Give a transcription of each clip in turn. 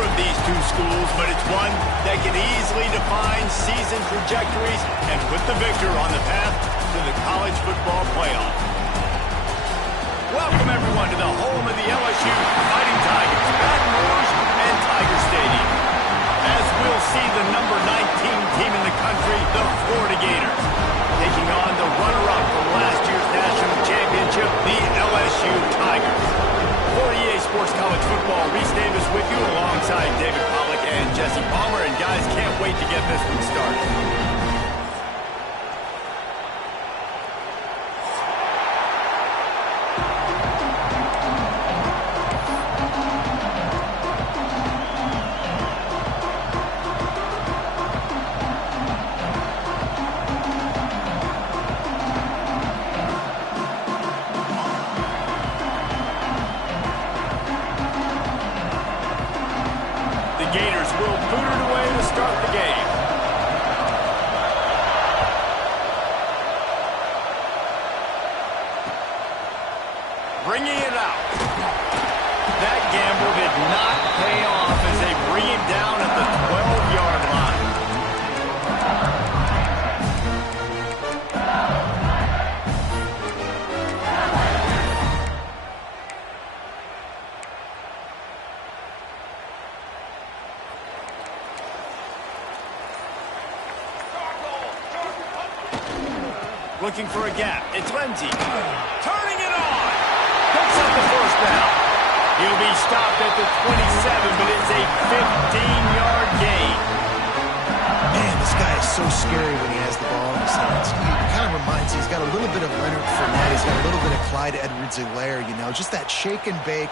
of these two schools, but it's one that can easily define season trajectories and put the victor on the path to the college football playoff. Welcome, everyone, to the home of the LSU Fighting Tigers, Baton Rouge and Tiger Stadium. As we'll see the number 19 team in the country, the Florida Gators, taking on the runner-up from last year's national championship, the LSU Tigers. For EA Sports College Football, Reese Davis with you alongside David Pollack and Jesse Palmer. And guys, can't wait to get this one started. Gators will boot it away to start the game. Bringing it out. That gamble did not pay off as they bring it down at the 12-yard line. Looking for a gap. It's Lindsey. Turning it on. Picks up the first down. He'll be stopped at the 27, but it's a 15-yard gain. Man, this guy is so scary when he has the ball in his hands. He kind of reminds me, he's got a little bit of Leonard Fournette. He's got a little bit of Clyde Edwards-Helaire, you know, just that shake and bake.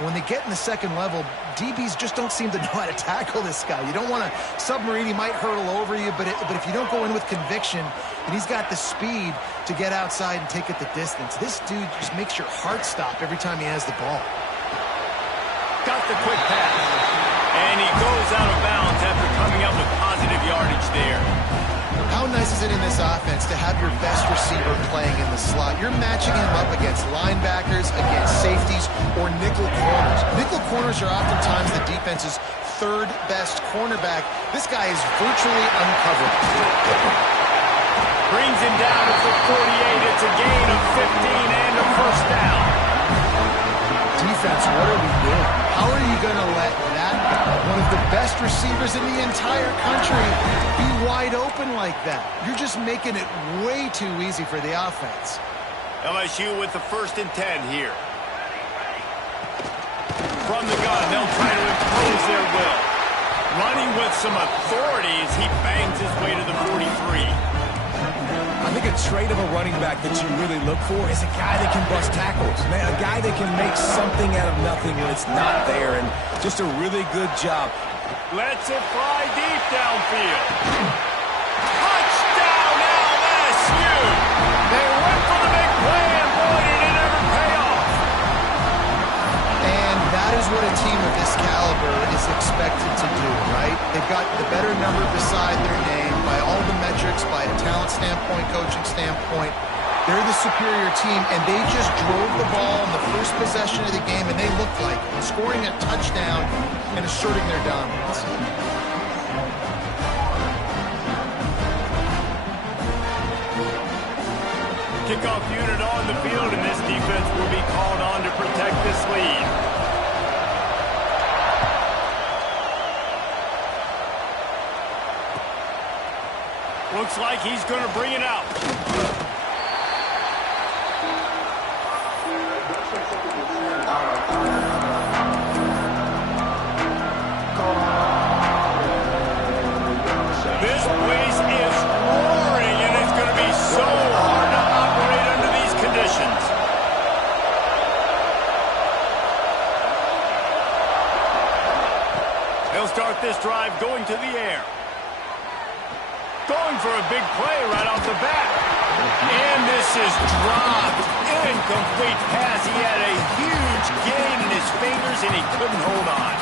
When they get in the second level, DBs just don't seem to know how to tackle this guy. You don't want to submarine. He might hurtle over you, but if you don't go in with conviction, and he's got the speed to get outside and take it the distance, this dude just makes your heart stop every time he has the ball. Got the quick pass. And he goes out of bounds after coming up with positive yardage there. How nice is it in this offense to have your best receiver playing in the slot? You're matching him up against linebackers, against safeties, or nickel corners. Nickel corners are oftentimes the defense's third best cornerback. This guy is virtually uncoverable. Brings him down at the 48. It's a gain of 15 and a first down. Defense, what are we doing? How are you going to let that guy, one of the best receivers in the entire country, be wide open like that? You're just making it way too easy for the offense. LSU with the 1st and 10 here. From the gun, they'll try to impose their will. Running with some authority as he bangs his way to the 43. I think a trait of a running back that you really look for is a guy that can bust tackles. Man, a guy that can make something out of nothing when it's not there, and just a really good job. Lets it fly deep downfield. Touchdown LSU! They went for the big play, and boy, did it ever pay off. And that is what a team of this caliber is expected to do, right? They've got the better number beside their name by all the metrics, by a talent standpoint, coaching standpoint. They're the superior team, and they just drove the ball in the first possession of the game, and they looked like it, scoring a touchdown and asserting their dominance. Kickoff unit on the field, and this defense will be called on to protect this lead. Looks like he's going to bring it out. This place is roaring, and it's going to be so hard to operate under these conditions. They'll start this drive going to the air. Going for a big play right off the bat. And this is dropped. Incomplete pass. He had a huge gain in his fingers, and he couldn't hold on.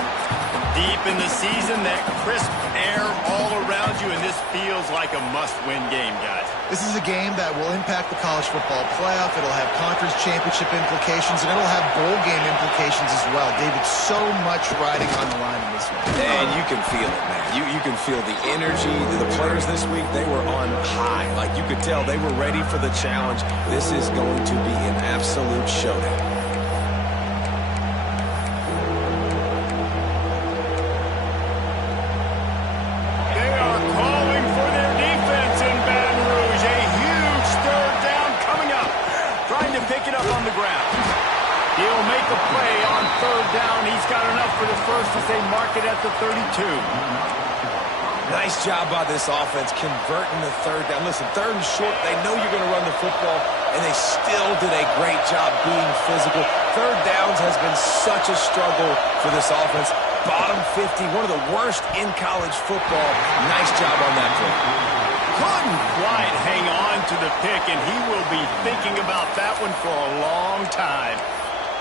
Deep in the season, that crisp air all around you, and this feels like a must-win game, guys. This is a game that will impact the college football playoff. It'll have conference championship implications, and it'll have bowl game implications as well. David, so much riding on the line in this one. And you can feel it, man. You can feel the energy. The players this week, they were on high. Like, you could tell they were ready for the challenge. This is going to be an absolute showdown. He'll make a play on third down. He's got enough for the first as they mark it at the 32. Nice job by this offense converting the third down. Listen, third and short, they know you're going to run the football, and they still did a great job being physical. Third downs has been such a struggle for this offense. Bottom 50, one of the worst in college football. Nice job on that play. Couldn't quite hang on to the pick, and he will be thinking about that one for a long time.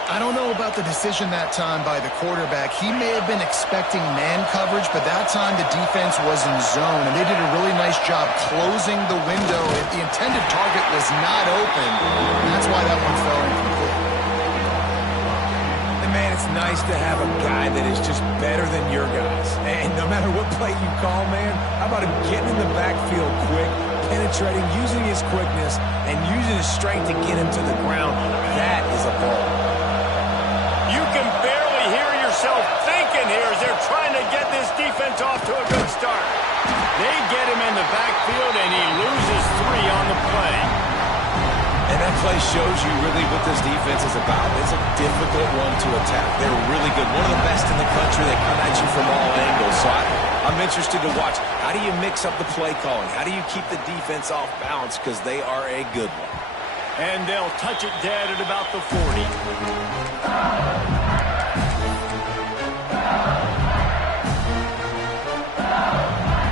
I don't know about the decision that time by the quarterback. He may have been expecting man coverage, but that time the defense was in zone, and they did a really nice job closing the window. The intended target was not open, and that's why that one fell incomplete. And man, it's nice to have a guy that is just better than your guys. And no matter what play you call, man, how about him getting in the backfield quick, penetrating, using his quickness, and using his strength to get him to the ground? That is a ball. You can barely hear yourself thinking here as they're trying to get this defense off to a good start. They get him in the backfield, and he loses 3 on the play. And that play shows you really what this defense is about. It's a difficult one to attack. They're really good. One of the best in the country. They come at you from all angles. So I'm interested to watch. How do you mix up the play calling? How do you keep the defense off balance? Because they are a good one. And they'll touch it dead at about the 40.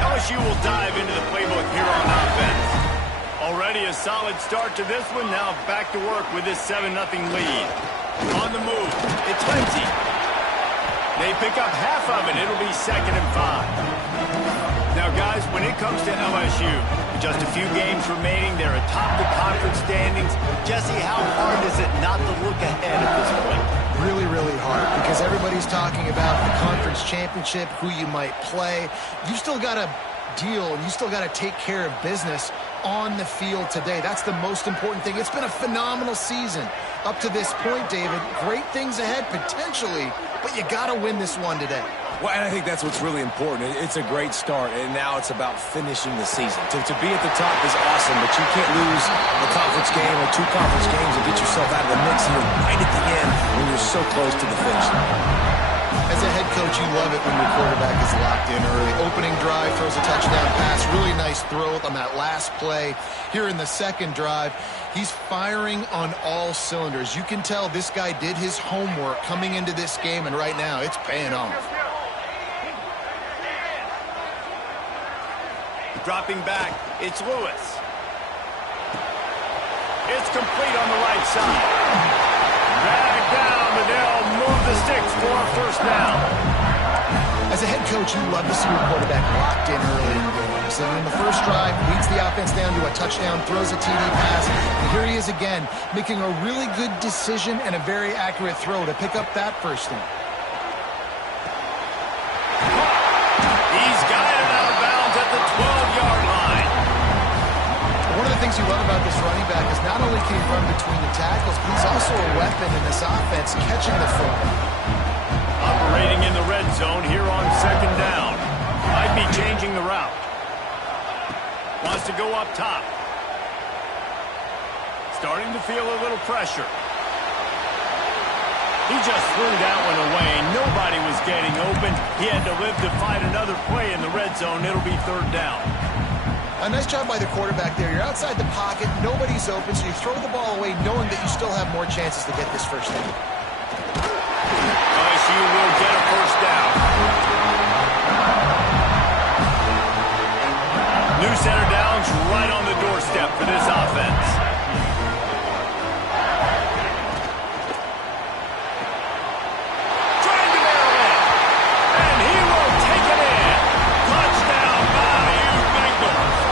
LSU will dive into the playbook here on offense. Already a solid start to this one. Now back to work with this 7-0 lead. On the move, it's Lindsey. They pick up half of it. It'll be 2nd and 5. Now, guys, when it comes to LSU, with just a few games remaining, they're atop the conference standings. Jesse, how hard is it not to look ahead at this point? Really, really hard, because everybody's talking about the conference championship, who you might play. You still got to deal, and you still got to take care of business on the field today. That's the most important thing. It's been a phenomenal season up to this point, David. Great things ahead, potentially, but you got to win this one today. Well, and I think that's what's really important. It's a great start, and now it's about finishing the season. To be at the top is awesome, but you can't lose a conference game or 2 conference games and get yourself out of the mix here right at the end when you're so close to the finish line. As a head coach, you love it when your quarterback is locked in early. Opening drive, throws a touchdown pass. Really nice throw on that last play. Here in the second drive, he's firing on all cylinders. You can tell this guy did his homework coming into this game, and right now it's paying off. Dropping back, it's Lewis. It's complete on the right side. Back down, but they'll move the sticks for a first down. As a head coach, you love to see your quarterback locked in early in games. And in the first drive, leads the offense down to a touchdown, throws a TD pass, and here he is again, making a really good decision and a very accurate throw to pick up that first down. He's got it out of bounds at the 12-yard line. One of the things you love about this running back is not only can he run between the tackles, but he's also a weapon in this offense, catching the football. Operating in the red zone here on 2nd down. Might be changing the route. Wants to go up top. Starting to feel a little pressure. He just threw that one away. Nobody was getting open. He had to live to fight another play in the red zone. It'll be 3rd down. A nice job by the quarterback there. You're outside the pocket. Nobody's open, so you throw the ball away knowing that you still have more chances to get this first down. LSU will get a first down. New center downs right on the doorstep for this offense. Trying to barrel in. And he will take it in. Touchdown, Bayou Bengals.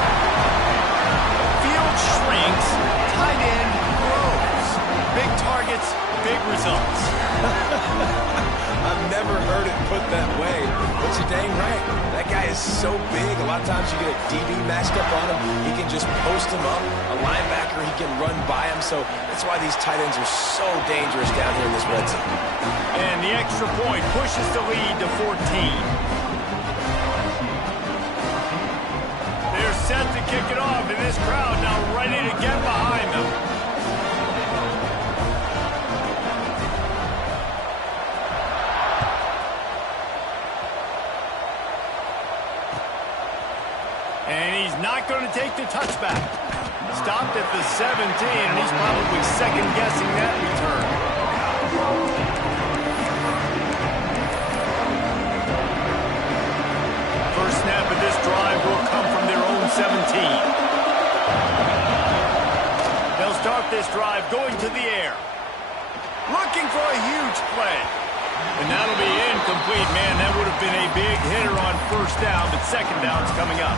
DB matched up on him, he can just post him up. A linebacker, he can run by him. So that's why these tight ends are so dangerous down here in this red zone. And the extra point pushes the lead to 14. They're set to kick it off, and this crowd now ready to get behind them. And he's not going to take the touchback. Stopped at the 17, and he's probably second-guessing that return. First snap of this drive will come from their own 17. They'll start this drive going to the air. Looking for a huge play. And that'll be incomplete, man. That would have been a big hitter on first down, but second down's coming up.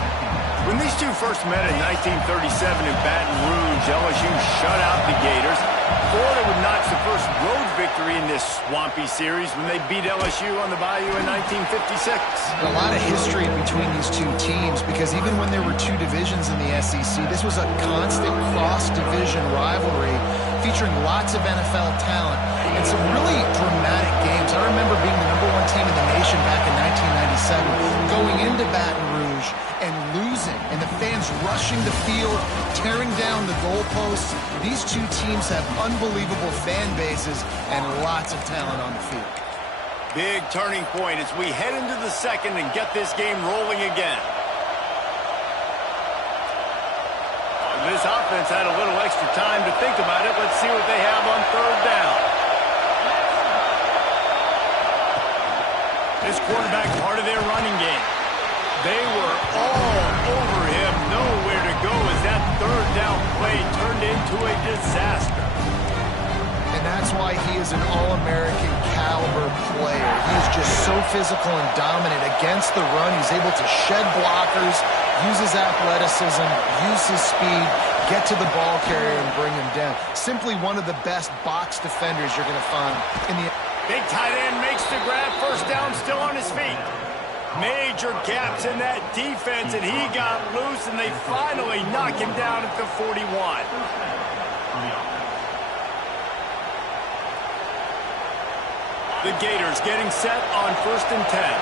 When these two first met in 1937 in Baton Rouge, LSU shut out the Gators. Florida would notch the first road victory in this swampy series when they beat LSU on the Bayou in 1956. A lot of history between these two teams because even when there were two divisions in the SEC, this was a constant cross-division rivalry featuring lots of NFL talent and some really dramatic games. I remember being the #1 team in the nation back in 1997, going into Baton Rouge and losing, and the fans rushing the field, tearing down the goalposts. These two teams have unbelievable fan bases and lots of talent on the field. Big turning point as we head into the second and get this game rolling again. This offense had a little extra time to think about it. Let's see what they have on third down. This quarterback part of their running game. They were all over him, nowhere to go as that third down play turned into a disaster. And that's why he is an All-American caliber player. He's just so physical and dominant against the run. He's able to shed blockers, use his athleticism, use his speed, get to the ball carrier and bring him down. Simply one of the best box defenders you're going to find in the... Big tight end makes the grab, first down, still on his feet. Major gaps in that defense, and he got loose, and they finally knock him down at the 41. The Gators getting set on 1st and 10.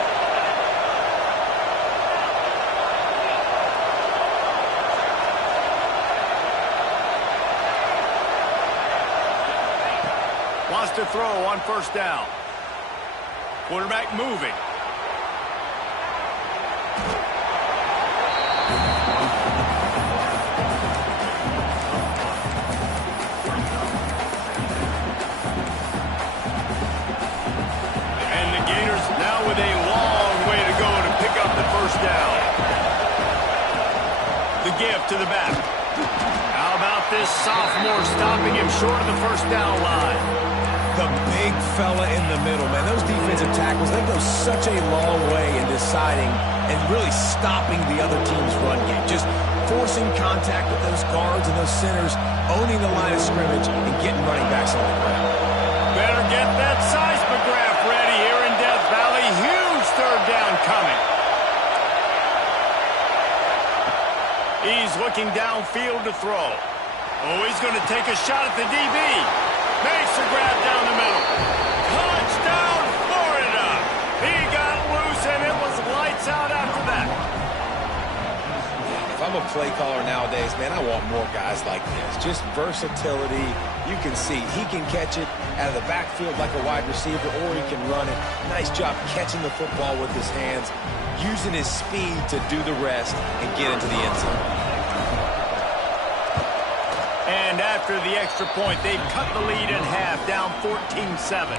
Wants to throw on first down. Quarterback moving. And the Gators now with a long way to go to pick up the first down. The give to the back. How about this sophomore stopping him short of the first down line? The big fella in the middle, man. Those defensive tackles, they go such a long way in deciding and really stopping the other team's run game. Just forcing contact with those guards and those centers, owning the line of scrimmage, and getting running backs on the ground. Better get that seismograph ready here in Death Valley. Huge third down coming. He's looking downfield to throw. Oh, he's going to take a shot at the DB. Makes the grab down the middle. Touchdown, Florida! He got loose, and it was lights out after that. If I'm a play caller nowadays, man, I want more guys like this. Just versatility. You can see he can catch it out of the backfield like a wide receiver, or he can run it. Nice job catching the football with his hands, using his speed to do the rest and get into the end zone. And after the extra point, they've cut the lead in half, down 14-7.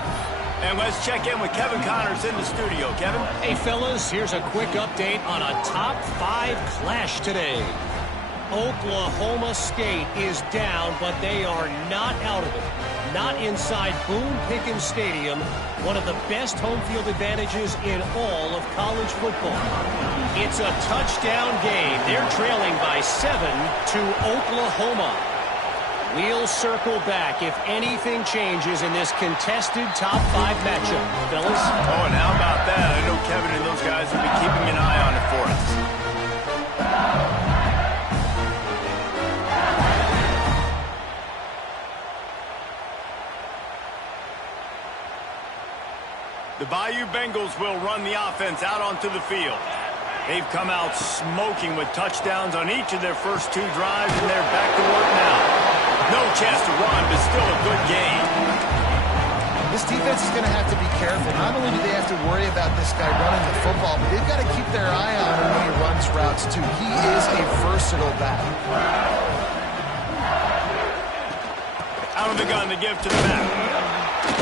And let's check in with Kevin Connors in the studio. Kevin? Hey, fellas, here's a quick update on a top 5 clash today. Oklahoma State is down, but they are not out of it. Not inside Boone Pickens Stadium, one of the best home field advantages in all of college football. It's a touchdown game. They're trailing by 7 to Oklahoma. We'll circle back if anything changes in this contested top 5 matchup, fellas. Oh, and how about that? I know Kevin and those guys will be keeping an eye on it for us. The Bayou Bengals will run the offense out onto the field. They've come out smoking with touchdowns on each of their first 2 drives, and they're back to work now. No chance to run, but still a good game. This defense is going to have to be careful. Not only do they have to worry about this guy running the football, but they've got to keep their eye on him when he runs routes, too. He is a versatile back. Out of the gun to give to the back.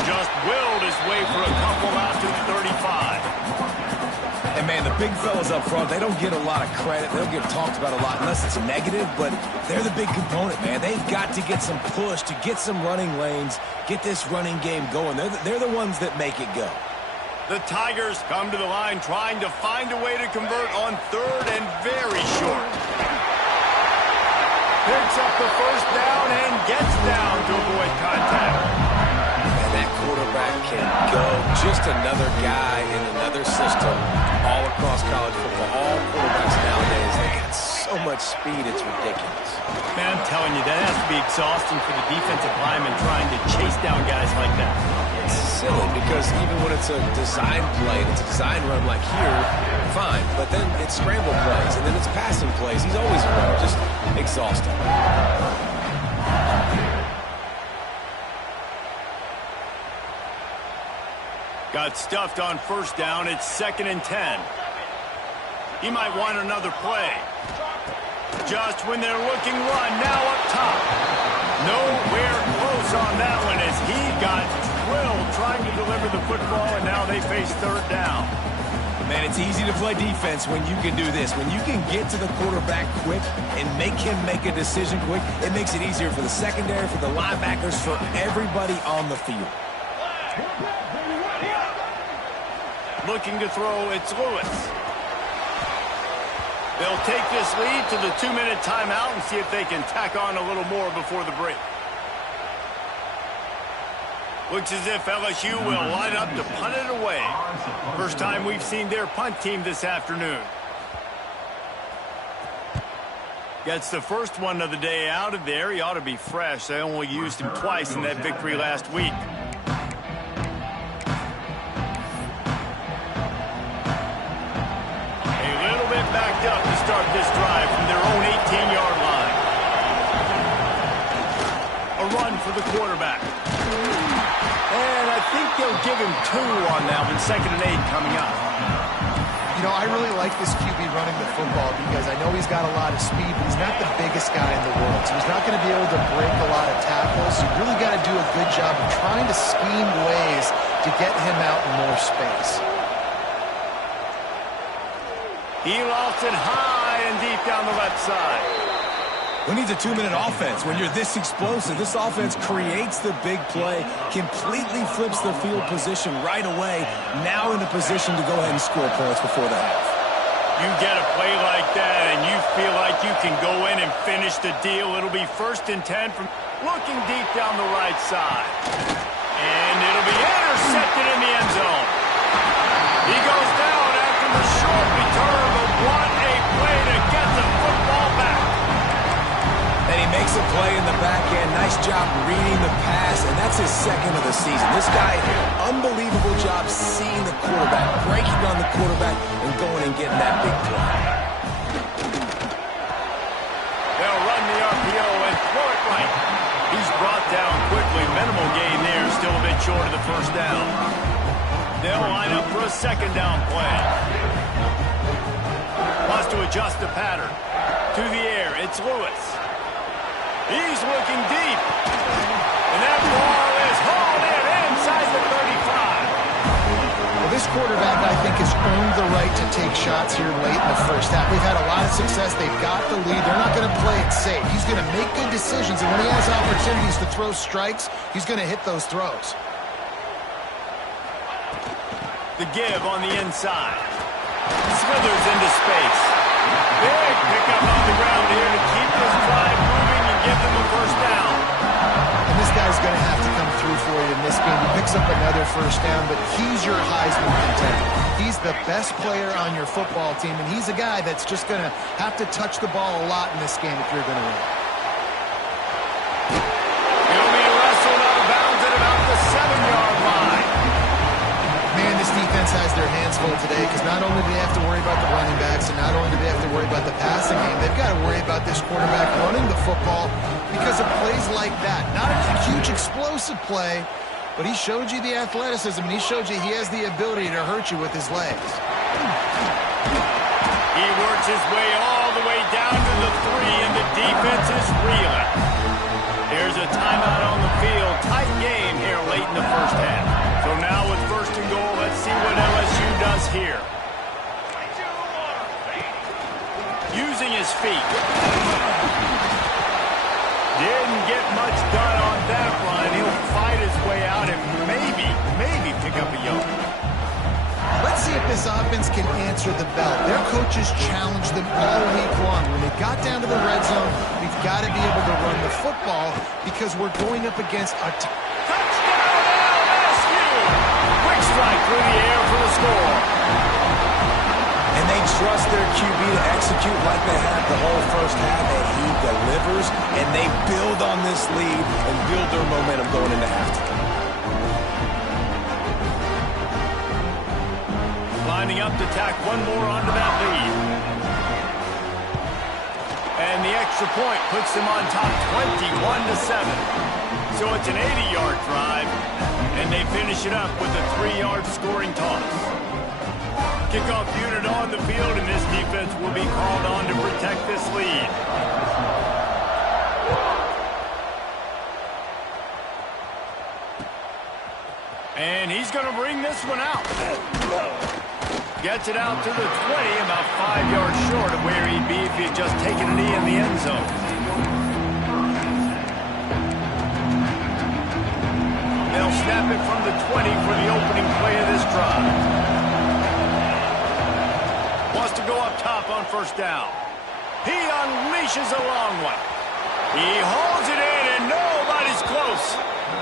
Just willed his way for a couple out to the 35. And, man, the big fellas up front, they don't get a lot of credit. They don't get talked about a lot unless it's negative, but they're the big component, man. They've got to get some push, to get some running lanes, get this running game going. They're the ones that make it go. The Tigers come to the line trying to find a way to convert on 3rd and very short. Picks up the first down and gets down to avoid contact. That quarterback can go. Just another guy in another system all across college football. All quarterbacks nowadays, they got so much speed, it's ridiculous. Man, I'm telling you, that has to be exhausting for the defensive lineman trying to chase down guys like that. It's silly because even when it's a design play, it's a design run like here, fine. But then it's scramble plays, and then it's passing plays. He's always around, just exhausting. Got stuffed on first down. It's 2nd and 10. He might want another play. Just when they're looking run, now up top. Nowhere close on that one as he got drilled trying to deliver the football, and now they face 3rd down. Man, it's easy to play defense when you can do this. When you can get to the quarterback quick and make him make a decision quick, it makes it easier for the secondary, for the linebackers, for everybody on the field. Looking to throw, it's Lewis. They'll take this lead to the 2-minute timeout and see if they can tack on a little more before the break. Looks as if LSU will line up to punt it away. First time we've seen their punt team this afternoon. Gets the first one of the day out of there. He ought to be fresh. They only used him twice in that victory last week. Backed up to start this drive from their own 18-yard line. A run for the quarterback. And I think they'll give him 2 on that one. 2nd and 8 coming up. You know, I really like this QB running the football because I know he's got a lot of speed, but he's not the biggest guy in the world. So he's not going to be able to break a lot of tackles. You really got to do a good job of trying to scheme ways to get him out in more space. He lost it high and deep down the left side. Who needs a 2-minute offense when you're this explosive? This offense creates the big play, completely flips the field position right away, now in a position to go ahead and score points before the half. You get a play like that and you feel like you can go in and finish the deal. It'll be 1st and 10 from looking deep down the right side. And it'll be intercepted in the end zone. He goes down after the short return, but what a play to get the football back. And he makes a play in the back end. Nice job reading the pass, and that's his 2nd of the season. This guy, unbelievable job seeing the quarterback, breaking on the quarterback, and going and getting that big play. They'll run the RPO and throw it right. He's brought down quickly. Minimal gain there, still a bit short of the first down. They'll line up for a 2nd down play. Wants to adjust the pattern. To the air, it's Lewis. He's looking deep. And that ball is hauled in inside the 35. Well, this quarterback, I think, has earned the right to take shots here late in the first half. They've had a lot of success. They've got the lead. They're not going to play it safe. He's going to make good decisions, and when he has opportunities to throw strikes, he's going to hit those throws. The give on the inside. Slithers into space. Big pickup on the ground here to keep this drive moving and give them a first down. And this guy's going to have to come through for you in this game. He picks up another first down, but he's your Heisman contender. He's the best player on your football team, and he's a guy that's just going to have to touch the ball a lot in this game if you're going to win. He'll be wrestled out of bounds at about the 7-yard line. Man, this defense has their hands full today because not only do they have to worry about the running backs and not only do they have to worry about the passing game, they've got to worry about this quarterback running the football because of plays like that. Not a huge explosive play, but he showed you the athleticism and he showed you he has the ability to hurt you with his legs. He works his way all the way down to the 3, and the defense is reeling. There's a timeout on the field. Tight game here late in the first half. So now with first and goal, let's see what LSU does here. Using his feet. Didn't get much done on that run. He'll fight his way out and maybe pick up a yard. Let's see if this offense can answer the bell. Their coaches challenged them all week long. When they got down to the red zone, we've got to be able to run the football because we're going up against a touchdown LSU! Quick strike through the air for the score. And they trust their QB to execute like they have the whole first half, and he delivers, and they build on this lead and build their momentum going into halftime. Lining up to tack one more onto that lead. And the extra point puts them on top 21-7. So it's an 80-yard drive, and they finish it up with a 3-yard scoring toss. Kickoff unit on the field, and this defense will be called on to protect this lead. And he's going to bring this one out. Gets it out to the 20, about 5 yards short of where he'd be if he had just taken a knee in the end zone. They'll snap it from the 20 for the opening play of this drive. Wants to go up top on first down. He unleashes a long one. He holds it in, and nobody's close.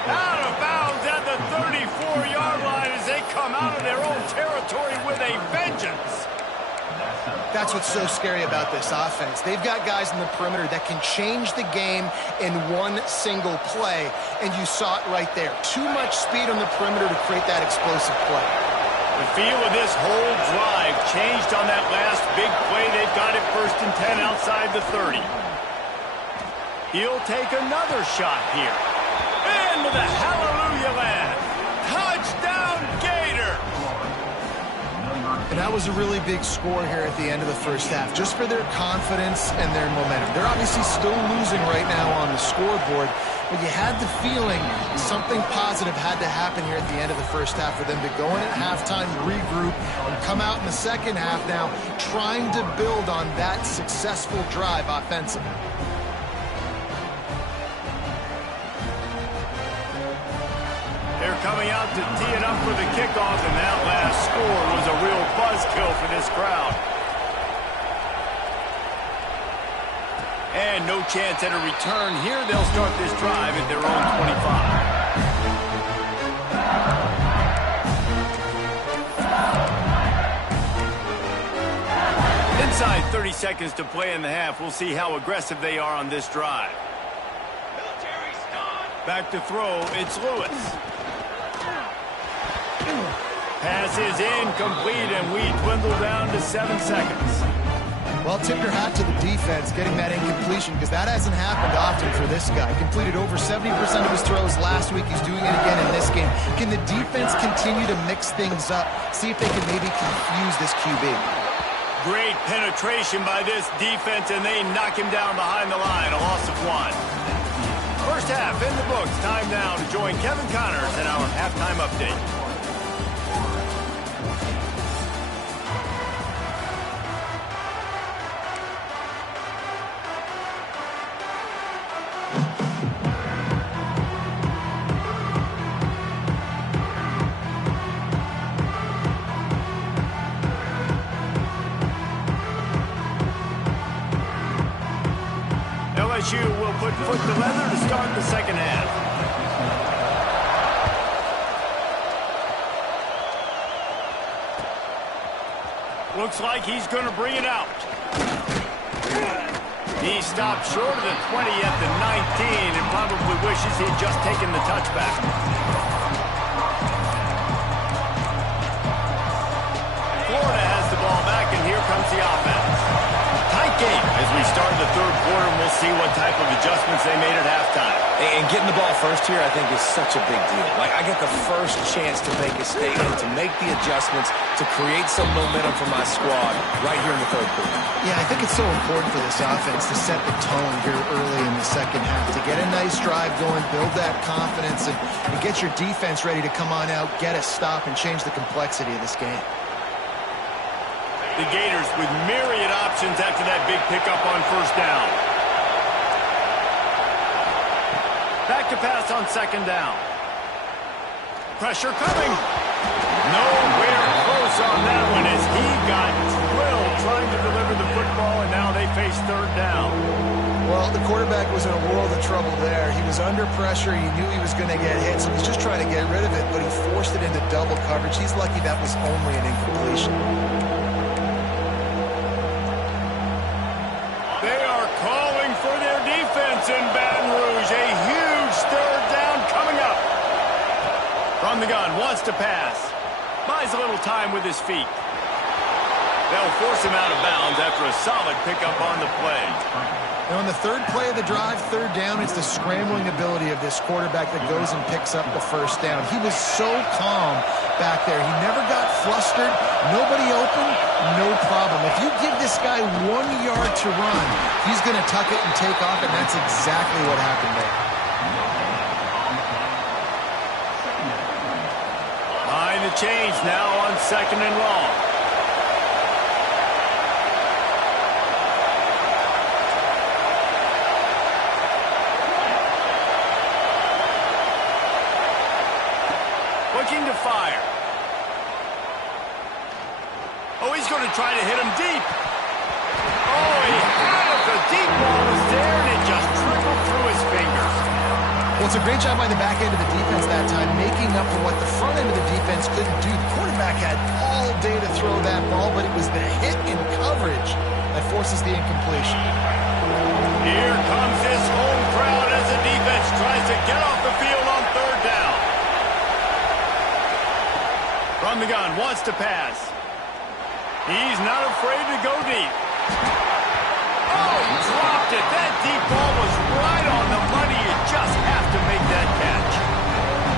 Out of bounds at the 34-yard line as they come out of their own territory with a vengeance. That's what's so scary about this offense. They've got guys in the perimeter that can change the game in one single play, and you saw it right there. Too much speed on the perimeter to create that explosive play. The feel of this whole drive changed on that last big play. They've got it 1st and 10 outside the 30. He'll take another shot here. And with a hallelujah land. Touchdown, Gator! And that was a really big score here at the end of the first half, just for their confidence and their momentum. They're obviously still losing right now on the scoreboard, but you had the feeling something positive had to happen here at the end of the first half for them to go in at halftime, regroup, and come out in the second half now trying to build on that successful drive offensively. They're coming out to tee it up for the kickoff, and that last score was a real buzzkill for this crowd. And no chance at a return here. They'll start this drive at their own 25. Inside 30 seconds to play in the half. We'll see how aggressive they are on this drive. Back to throw. It's Lewis. Pass is incomplete, and we dwindle down to 7 seconds. Well, tip your hat to the defense getting that incompletion because that hasn't happened often for this guy. Completed over 70% of his throws last week. He's doing it again in this game. Can the defense continue to mix things up? See if they can maybe confuse this QB. Great penetration by this defense, and they knock him down behind the line. A loss of 1. First half in the books. Time now to join Kevin Connors in our halftime update. LSU will put foot to leather to start the second half. Looks like he's going to bring it out. He stopped short of the 20 at the 19 and probably wishes he had just taken the touchback. the third quarter, and we'll see what type of adjustments they made at halftime. And getting the ball first here, I think, is such a big deal. Like, I get the first chance to make a statement, to make the adjustments, to create some momentum for my squad right here in the third quarter. Yeah, I think it's so important for this offense to set the tone here early in the second half, to get a nice drive going, build that confidence, and get your defense ready to come on out, get a stop, and change the complexity of this game. The Gators with myriad options after that big pickup on first down. Back to pass on second down. Pressure coming. Nowhere close on that one as he got drilled trying to deliver the football, and now they face third down. Well, the quarterback was in a world of trouble there. He was under pressure. He knew he was going to get hit, so he's just trying to get rid of it, but he forced it into double coverage. He's lucky that was only an incompletion. They are calling for their defense in Baton Rouge. A huge third down coming up. From the gun, wants to pass. Buys a little time with his feet. They'll force him out of bounds after a solid pickup on the play. Now, on the third play of the drive, third down, it's the scrambling ability of this quarterback that goes and picks up the first down. He was so calm back there. He never got flustered. Nobody open, no problem. If you give this guy 1 yard to run, he's going to tuck it and take off, and that's exactly what happened there. Behind the chains now on second and long. Looking to fire. Oh, he's going to try to hit him deep. Oh, he had it. The deep ball was there, and it just trickled through his fingers. Well, it's a great job by the back end of the defense that time, making up for what the front end of the defense couldn't do. The quarterback had all day to throw that ball, but it was the hit in coverage that forces the incompletion. Here comes this home crowd as the defense tries to get off the field on third down. From the gun, wants to pass. He's not afraid to go deep. Oh, he dropped it. That deep ball was right on the money. You just have to make that catch.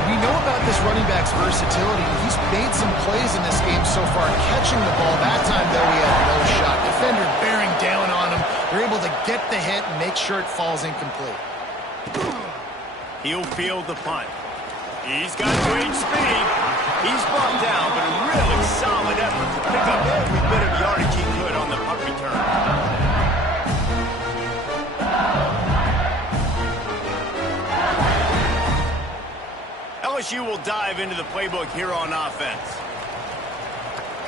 We know about this running back's versatility. He's made some plays in this game so far, catching the ball. That time, though, he had no shot. Defender bearing down on him. They're able to get the hit and make sure it falls incomplete. He'll field the punt. He's got great speed. He's brought down, but a really solid effort to pick up every bit of yardage he could on the punt return. LSU will dive into the playbook here on offense.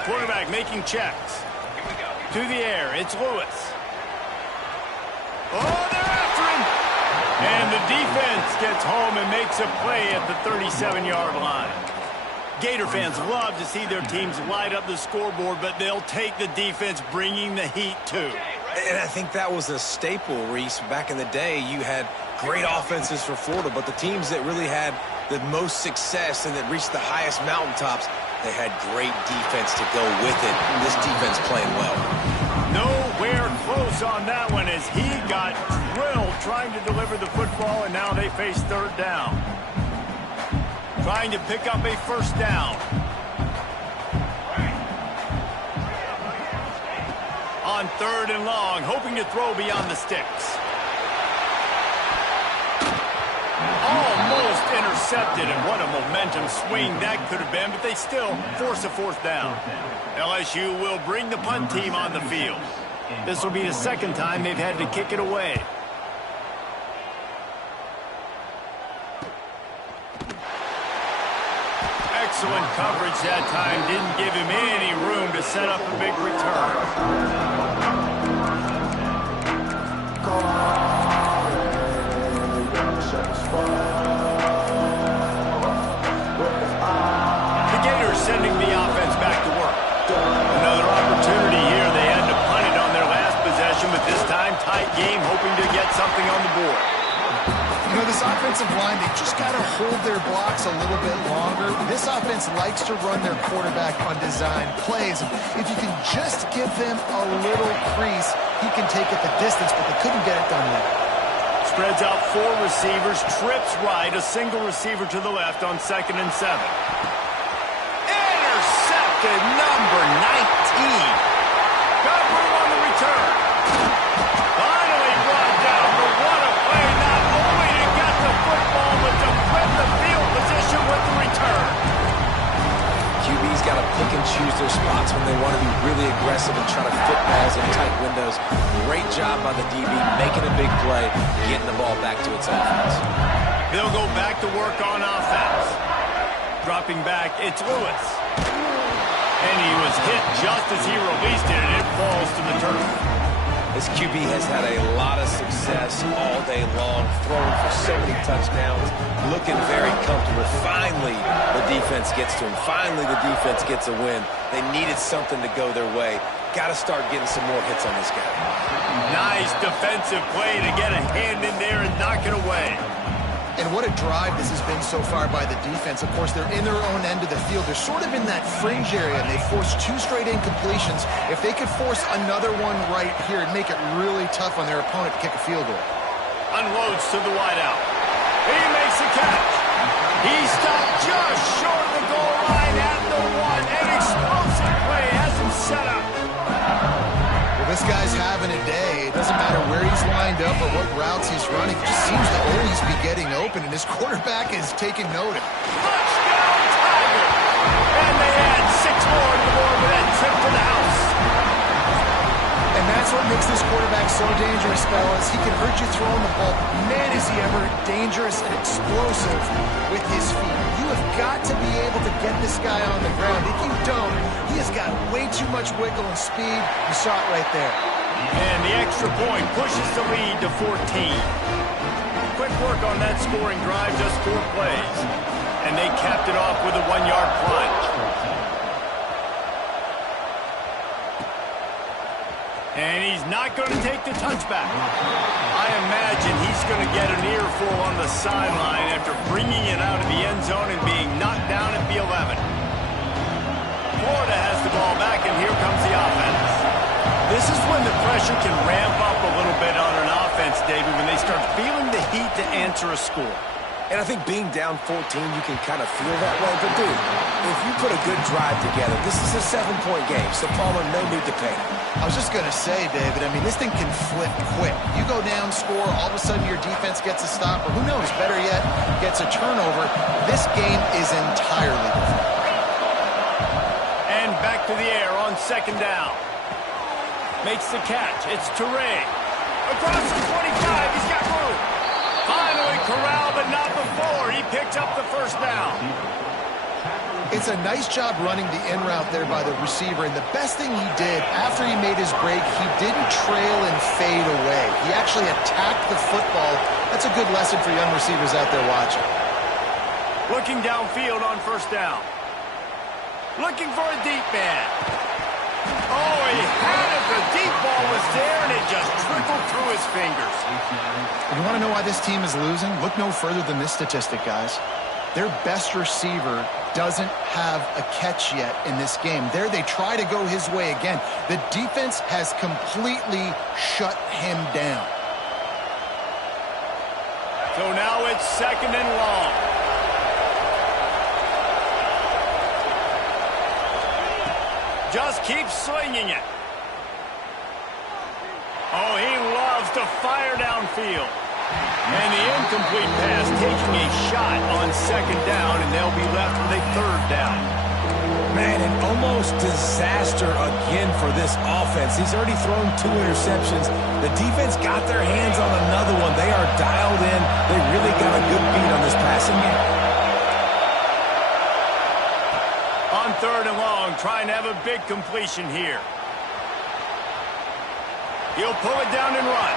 Quarterback making checks. To the air, it's Lewis. Oh, they're after him! And the defense gets home and makes a play at the 37-yard line. Gator fans love to see their teams light up the scoreboard, but they'll take the defense bringing the heat too. And I think that was a staple, Reese. Back in the day, you had great offenses for Florida, but the teams that really had the most success and that reached the highest mountaintops, they had great defense to go with it. This defense playing well. Nowhere close on that one as he got drilled trying to deliver the football, and now they face third down. Trying to pick up a first down. On third and long, hoping to throw beyond the sticks. Almost intercepted, and what a momentum swing that could have been, but they still force a fourth down. LSU will bring the punt team on the field. This will be the second time they've had to kick it away. Excellent coverage that time. Didn't give him any room to set up a big return. The Gators sending the offense back to work. Another opportunity here. They had to punt it on their last possession, but this time tight game, hoping to get something on the board. You know, this offensive line, they just got to hold their blocks a little bit longer. This offense likes to run their quarterback on design plays. If you can just give them a little crease, he can take it the distance, but they couldn't get it done there. Spreads out 4 receivers, trips right, a single receiver to the left on 2nd and 7. Intercepted, number 19. Got room on the return. Finally brought down, but what a play, not only to get the football, but to flip the field position with the return. QB's got to pick and choose their spots when they want to be really aggressive and try to fit balls in tight windows. Great job by the DB making a big play, getting the ball back to its offense. They'll go back to work on offense. Dropping back, it's Lewis. And he was hit just as he released it, and it falls to the turf. This QB has had a lot of success all day long, throwing for so many touchdowns, looking very comfortable. Finally, the defense gets to him. Finally, the defense gets a win. They needed something to go their way. Got to start getting some more hits on this guy. Nice defensive play to get a hand in there and knock it away. And what a drive this has been so far by the defense. Of course, they're in their own end of the field. They're sort of in that fringe area, and they forced 2 straight incompletions. If they could force another one right here, it'd make it really tough on their opponent to kick a field goal. Unloads to the wideout. He makes the catch. He stopped just short of the goal line at the 1. An explosive play has him set up. Well, this guy's having a day. It doesn't matter where he's lined up or what routes he's running. He just seems to always be getting open, and his quarterback is taking note of it. Touchdown, Tiger! And they add 6 more to the board with that trip to the house. And that's what makes this quarterback so dangerous, fellas. He can hurt you throwing the ball. Man, is he ever dangerous and explosive with his feet. You have got to be able to get this guy on the ground. If you don't, he has got way too much wiggle and speed. You saw it right there. And the extra point pushes the lead to 14. Quick work on that scoring drive, just 4 plays. And they capped it off with a 1-yard plunge. And he's not going to take the touchback. I imagine he's going to get an earful on the sideline after bringing it out of the end zone and being knocked down at the 11. Florida has the ball back, and here comes the offense. This is when the pressure can ramp up a little bit on an offense, David, when they start feeling the heat to answer a score. And I think being down 14, you can kind of feel that way. But, dude, if you put a good drive together, this is a 7-point game, so Palmer, no need to panic. I was just going to say, David, I mean, this thing can flip quick. You go down, score, all of a sudden your defense gets a stop, or who knows, better yet, gets a turnover. This game is entirely different. And back to the air on 2nd down. Makes the catch. It's Teray. Across the 25, he's got room. Finally corralled, but not before. He picked up the 1st down. It's a nice job running the in route there by the receiver, and the best thing he did after he made his break, he didn't trail and fade away. He actually attacked the football. That's a good lesson for young receivers out there watching. Looking downfield on 1st down. Looking for a deep man. Oh, he had it. The deep ball was there, and it just trickled through his fingers. You want to know why this team is losing? Look no further than this statistic, guys. Their best receiver doesn't have a catch yet in this game. There they try to go his way again. The defense has completely shut him down. So now it's 2nd and long. Just keep slinging it. Oh, he loves to fire downfield. And the incomplete pass taking a shot on 2nd down, and they'll be left with a 3rd down. Man, an almost disaster again for this offense. He's already thrown 2 interceptions. The defense got their hands on another one. They are dialed in. They really got a good beat on this passing game. On 3rd and long, trying to have a big completion here. He'll pull it down and run.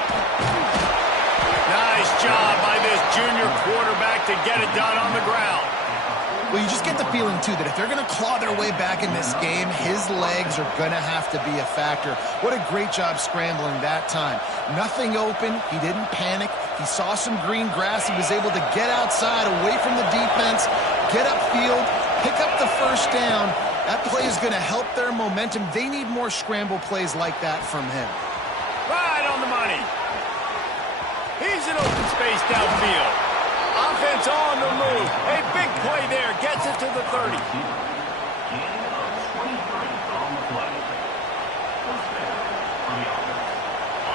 Nice job by this junior quarterback to get it done on the ground. Well, you just get the feeling, too, that if they're going to claw their way back in this game, his legs are going to have to be a factor. What a great job scrambling that time. Nothing open. He didn't panic. He saw some green grass. He was able to get outside, away from the defense, get upfield, pick up the 1st down. That play is going to help their momentum. They need more scramble plays like that from him. on the money. He's in open space downfield. Offense on the move. A big play there. Gets it to the 30.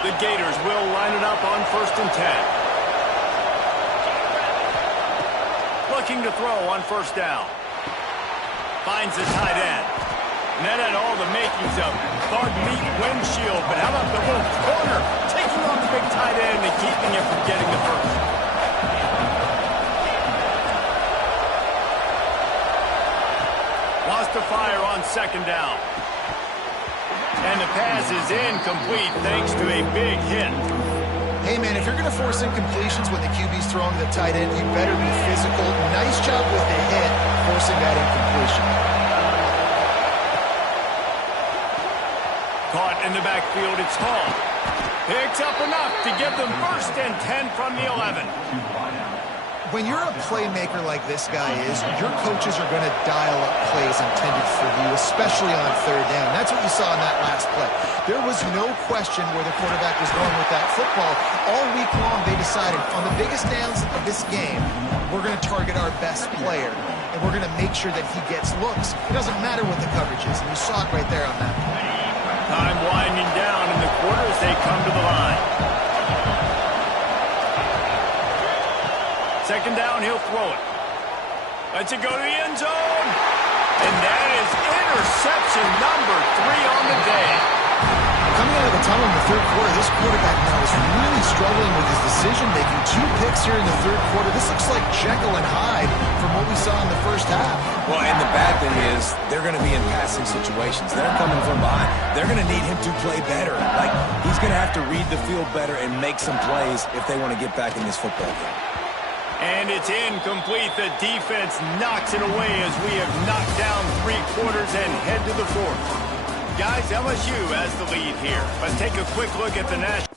The Gators will line it up on 1st and 10. Looking to throw on 1st down. Finds the tight end. And that had all the makings of guard meet windshield. But how about the little corner taking on the big tight end and keeping him from getting the first? Wants to fire on 2nd down. And the pass is incomplete thanks to a big hit. Hey, man, if you're going to force incompletions when the QB's throwing the tight end, you better be physical. Nice job with the hit, forcing that incompletion. Caught in the backfield, it's Hall. Picks up enough to give them 1st and 10 from the 11. When you're a playmaker like this guy is, your coaches are going to dial up plays intended for you, especially on 3rd down. That's what you saw in that last play. There was no question where the quarterback was going with that football. All week long, they decided on the biggest downs of this game, we're going to target our best player, and we're going to make sure that he gets looks. It doesn't matter what the coverage is, and you saw it right there on that play. Time winding down in the quarter as they come to the line. 2nd down, he'll throw it. Lets it go to the end zone. And that is interception number 3 on the day. Coming out of the tunnel in the 3rd quarter, this quarterback now is really struggling with his decision-making. 2 picks here in the 3rd quarter. This looks like Jekyll and Hyde from what we saw in the 1st half. Well, and the bad thing is they're going to be in passing situations. They're coming from behind. They're going to need him to play better. Like, he's going to have to read the field better and make some plays if they want to get back in this football game. And it's incomplete. The defense knocks it away as we have knocked down 3 quarters and head to the 4th. Guys, LSU has the lead here. Let's take a quick look at the national.